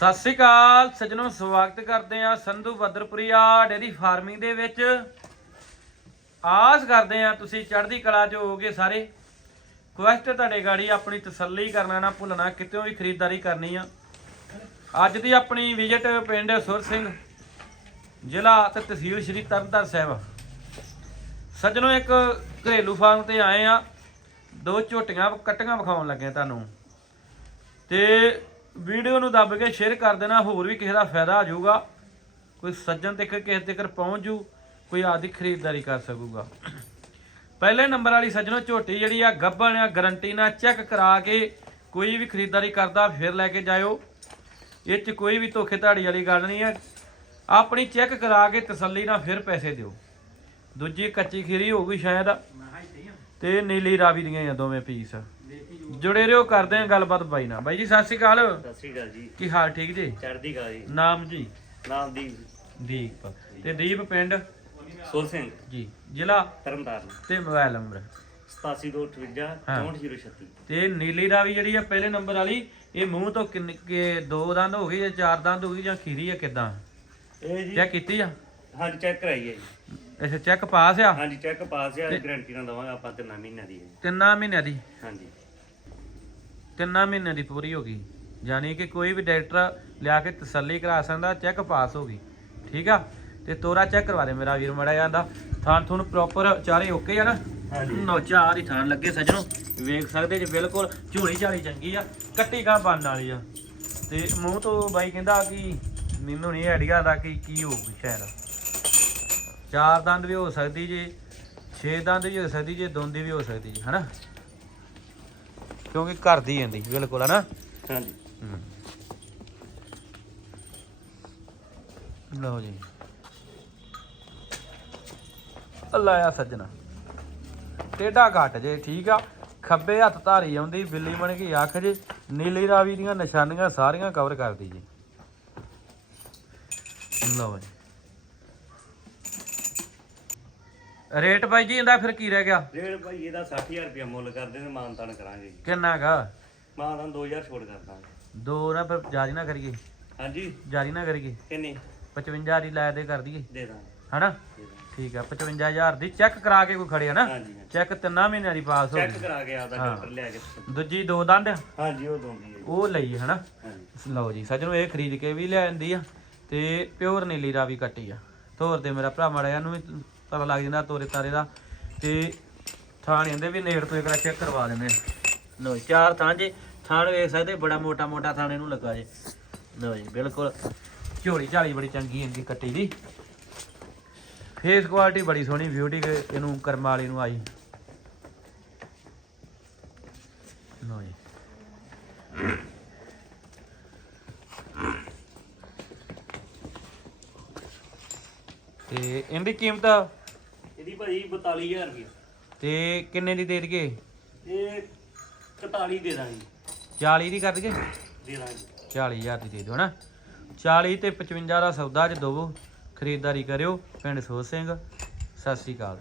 ਸਤਿ ਸ੍ਰੀ ਅਕਾਲ, ਸੱਜਣੋ ਸਵਾਗਤ ਕਰਦੇ ਆ ਸੰਧੂ ਬਦਰਪੁਰੀਆ ਡੇਰੀ ਫਾਰਮਿੰਗ ਦੇ ਵਿੱਚ। ਆਸ ਕਰਦੇ ਆ ਤੁਸੀਂ ਚੜ੍ਹਦੀ ਕਲਾ 'ਚ ਹੋਗੇ ਸਾਰੇ। ਕੁਐਸਟ ਤੁਹਾਡੇ ਗਾੜੀ ਆਪਣੀ ਤਸੱਲੀ ਕਰਨਾ ਨਾ ਭੁੱਲਣਾ ਕਿਤੇੋਂ ਵੀ ਖਰੀਦਦਾਰੀ ਕਰਨੀ ਆ। ਅੱਜ ਦੀ ਆਪਣੀ ਵਿਜ਼ਿਟ ਪਿੰਡ ਸੁਰ ਸਿੰਘ, ਜ਼ਿਲ੍ਹਾ ਤੇ ਤਹਿਸੀਲ ਸ਼੍ਰੀ ਤਰਨਤਾਰਨ ਸਾਹਿਬ। ਸੱਜਣੋ, ਇੱਕ ਘਰੇਲੂ ਫਾਰਮ ਤੇ ਆਏ ਆ ਦੋ ਝੋਟੀਆਂ ਕੱਟੀਆਂ ਵਿਖਾਉਣ ਲੱਗੇ ਤੁਹਾਨੂੰ। ਤੇ ਵੀਡੀਓ ਨੂੰ ਦੱਬ ਕੇ ਸ਼ੇਅਰ ਕਰ ਦੇਣਾ, ਹੋਰ ਵੀ ਕਿਸੇ ਦਾ ਫਾਇਦਾ ਆ ਜਾਊਗਾ। ਕੋਈ ਸੱਜਣ ਤੱਕ ਕਿਸੇ ਤੱਕ ਪਹੁੰਚ ਜੂ, ਕੋਈ ਆਦੀ ਖਰੀਦਦਾਰੀ ਕਰ ਸਕੂਗਾ। ਪਹਿਲੇ ਨੰਬਰ ਵਾਲੀ ਸੱਜਣੋ, ਝੋਟੀ ਜਿਹੜੀ ਆ ਗੱਬਣ ਆ ਗਰੰਟੀ ਨਾਲ ਚੈੱਕ ਕਰਾ ਕੇ ਕੋਈ ਵੀ ਖਰੀਦਦਾਰੀ ਕਰਦਾ, ਫਿਰ ਲੈ ਕੇ ਜਾਇਓ। ਇਹ ਚ ਕੋਈ ਵੀ ਧੋਖੇਧਾੜੀ ਵਾਲੀ ਗੱਲ ਨਹੀਂ ਹੈ ਆਪਣੀ ਚੈੱਕ ਕਰਾ ਕੇ ਤਸੱਲੀ ਨਾਲ ਫਿਰ ਪੈਸੇ ਦਿਓ। ਦੂਜੀ ਕੱਚੀ ਖੀਰੀ ਹੋ ਗਈ ਸ਼ਾਇਦ, ਤੇ ਨੀਲੀ ਰਾਵੀ ਦੀਆਂ ਆ ਦੋਵੇਂ ਪੀਸ ਜੁੜੇ ਰਹੋ ਕਰਦੇ ਆ ਗੱਲਬਾਤ ਬਾਈ ਨਾਲ। ਬਾਈ ਜੀ ਸਤਿ ਸ਼੍ਰੀ ਅਕਾਲ। ਸਤਿ ਸ੍ਰੀ ਅਕਾਲ ਜੀ। ਕੀ ਹਾਲ ਠੀਕ ਜੀ? ਚੜ੍ਹਦੀ ਕਲਾ ਜੀ। ਨਾਮ ਜੀ? ਨਾਮ ਦੀ ਦੀਪ। ਤੇ ਦੀਪ ਪਿੰਡ? ਸੋਲ ਸਿੰਘ। ਜੀ ਜ਼ਿਲ੍ਹਾ? ਤਰਨਤਾਰਨ। ਤੇ ਮੋਬਾਈਲ ਨੰਬਰ? 8758 ਹਾਂ। 64036 ਤੇ ਨੀਲੀ ਰਾਵੀ ਜਿਹੜੀ ਆ ਪਹਿਲੇ ਨੰਬਰ ਵਾਲੀ ਇਹ ਮੂੰਹ ਤੋਂ ਕਿੰਨੇ ਕਿ ਦੋ ਦੰਦ ਹੋ ਗਈ ਜਾਂ ਚਾਰ ਦੰਦ ਹੋ ਗਈ ਜਾਂ ਖੀਰੀ ਆ ਕਿਦਾਂ? ਇਹ ਜੀ ਚੈੱਕ ਕੀਤੀ ਆ? ਹਾਂਜੀ ਚੈੱਕ ਕਰਾਈ ਹੈ ਜੀ। ਅੱਛਾ ਚੈੱਕ ਪਾਸ ਆ? ਹਾਂਜੀ ਚੈੱਕ ਪਾਸ ਹੈ ਗਾਰੰਟੀ ਨਾਲ ਦਵਾਂਗੇ ਆਪਾਂ ਤਿੰਨਾਂ ਮਹੀਨਿਆਂ ਦੀ ਹੈ। ਤਿੰਨਾਂ ਮਹੀਨਿਆਂ ਦੀ? ਹਾਂਜੀ। ਤਿੰਨਾਂ ਮਹੀਨਿਆਂ ਦੀ ਪੂਰੀ ਹੋ ਗਈ। ਯਾਨੀ ਕਿ ਕੋਈ ਵੀ ਡਾਕਟਰ ਲਿਆ ਕੇ ਤਸੱਲੀ ਕਰਾ ਸਕਦਾ ਚੈੱਕ ਪਾਸ ਹੋ ਗਈ। ਠੀਕ ਆ? ਤੇ ਤੋਰਾ ਚੈੱਕ ਕਰਵਾ ਦੇ ਮੇਰਾ ਵੀਰ ਮੜਾ ਜਾਂਦਾ ਥਾਂ ਤੁਹਾਨੂੰ ਪ੍ਰੋਪਰ ਚਾਰੇ ਓਕੇ ਆ ਨਾ? ਨੋ ਚਾਰ ਹੀ ਥਾਂ ਲੱਗੇ ਸੱਜਣੋ। ਵੇਖ ਸਕਦੇ ਜੇ ਬਿਲਕੁਲ ਝੋਲੀ ਝਾਲੀ ਚੰਗੀ ਆ ਕੱਟੀ ਗਾਂ ਬਣਨ ਵਾਲੀ ਆ। ਤੇ ਮੂੰਹ ਤੋਂ ਬਾਈ ਕਹਿੰਦਾ ਕਿ ਮੈਨੂੰ ਨਹੀਂ ਆਈਡੀਆ ਦਾ ਕਿ ਕੀ ਹੋਊਗੀ ਸ਼ਾਇਦ ਚਾਰ ਦੰਦ ਵੀ ਹੋ ਸਕਦੀ ਜੇ ਛੇ ਦੰਦ ਵੀ ਹੋ ਸਕਦੀ ਜੇ ਦੋਂਦੀ ਵੀ ਹੋ ਸਕਦੀ ਜੀ ਹਨਾ? ਕਿਉਂਕਿ ਘਰ ਦੀ ਜਾਂਦੀ ਬਿਲਕੁਲ ਹਨਾ? ਹਾਂਜੀ। ਲਓ ਜੀ। ਅੱਲਾ ਆ ਸੱਜਣਾ। ਟੇਡਾ ਘੱਟ ਜੇ ਠੀਕ ਆ? ਖੱਬੇ ਹੱਥ ਧਾਰੀ ਆਉਂਦੀ ਬਿੱਲੀ ਬਣ ਕੇ ਅੱਖ ਜੇ ਨੀਲੀ ਰਾਵੀ ਦੀਆਂ ਨਿਸ਼ਾਨੀਆਂ ਸਾਰੀਆਂ ਕਵਰ ਕਰਦੀ ਜੀ। ਲਓ ਜੀ। ਰੇਟ ਬਾਈ ਜੀ ਇਹਦਾ ਫਿਰ ਕੀ ਰਹਿ ਗਿਆ? ਰੇਟ ਭਾਈ ਇਹਦਾ 60000 ਰੁਪਇਆ ਮੁੱਲ ਕਰਦੇ ਨੇ ਮਾਨਤਾਨ ਕਰਾਂਗੇ ਜੀ। ਕਿੰਨਾ ਗਾ ਮਾਨਤਾਨ 2000 ਛੋੜ ਕਰ ਦਾਂਗੇ। ਦੋ ਨਾ ਫਿਰ ਜਾਰੀ ਨਾ ਕਰੀਏ। ਹਾਂਜੀ। ਜਾਰੀ ਨਾ ਕਰੀਏ। ਕਿੰਨੇ? 55 ਦੀ ਲੈ ਦੇ ਕਰ ਦਈਏ। ਦੇ ਦਾਂਗੇ। ਹਨਾ? ਦੇ ਦਾਂਗੇ। ਠੀਕ ਆ 55000 ਦੀ ਚੈੱਕ ਕਰਾ ਕੇ ਕੋਈ ਖੜਿਆ ਨਾ? ਹਾਂਜੀ ਹਾਂਜੀ। ਚੈੱਕ ਤਿੰਨਾਂ ਮਹੀਨਿਆਂ ਦੀ ਪਾਸ ਹੋ ਚੈੱਕ ਗਈ। ਕਰਾ ਕੇ ਆਦਾ ਹਾਂ। ਡਾਕਟਰ ਲਿਆ ਕੇ ਦੂਜੀ ਦੋ ਦੰਦ ਹਾਂਜੀ ਉਹ ਦੋਂਦੀ ਹੈ ਜੀ। ਉਹ ਲਈ ਹਨਾ? ਹਾਂਜੀ। ਲਓ ਜੀ ਸੱਜਣੋ ਇਹ ਖਰੀਦ ਕੇ ਵੀ ਲਿਆਂਦੀ ਆ ਤੇ ਪਿਓਰ ਨੀਲੀ ਰਾਵੀ ਕੱਟੀ ਆ। ਤੋਰ ਦੇ ਮੇਰਾ ਭਰਾ ਮੜਿਆ ਨੂੰ ਵੀ ਪਤਾ ਲੱਗ ਜਾਂਦਾ ਤੋਰੇ ਤਾਰੇ ਦਾ। ਤੇ ਥਾਣ ਇਹਦੇ ਵੀ ਨੇੜ ਤੋਂ ਇੱਕ ਵਾਰ ਚੈੱਕ ਕਰਵਾ ਦਿੰਦੇ ਆ। ਚਾਰ ਥਾਂ ਜੇ ਥਾਣ ਵੇਖ ਸਕਦੇ, ਬੜਾ ਮੋਟਾ ਮੋਟਾ ਥਾਣੇ ਇਹਨੂੰ ਲੱਗਾ ਜੇ। ਲਓ ਜੀ, ਬਿਲਕੁਲ। ਝੋਲੀ ਝਾਲੀ ਬੜੀ ਚੰਗੀ ਇਹਦੀ ਕੱਟੀ ਦੀ। ਫੇਸ ਕੁਆਲਿਟੀ ਬੜੀ ਸੋਹਣੀ ਬਿਊਟੀ ਇਹਨੂੰ ਕਰਮ ਵਾਲੀ ਨੂੰ ਆਈ। ਲਓ ਜੀ। ਤੇ ਇਹਦੀ ਕੀਮਤ ਇਹਦੀ ਭਾਈ 42000 ਰੁਪਏ ਤੇ ਕਿੰਨੇ ਦੀ ਦੇ ਦਈਏ? ਇਹ 41 ਦੇ ਦਾਂਗੇ। 40 ਦੀ ਕਰ ਦਈਏ? ਦੇ ਦਾਂਗੇ। 40000 ਦੀ ਦੇ ਦਿਓ ਨਾ 40 ਤੇ 55 ਦਾ ਸੌਦਾ ਚ ਦਵੋ ਖਰੀਦਦਾਰੀ ਕਰਿਓ ਪਿੰਡ ਸੋਹ ਸਿੰਘ ਸਤਿ ਸ੍ਰੀ ਅਕਾਲ।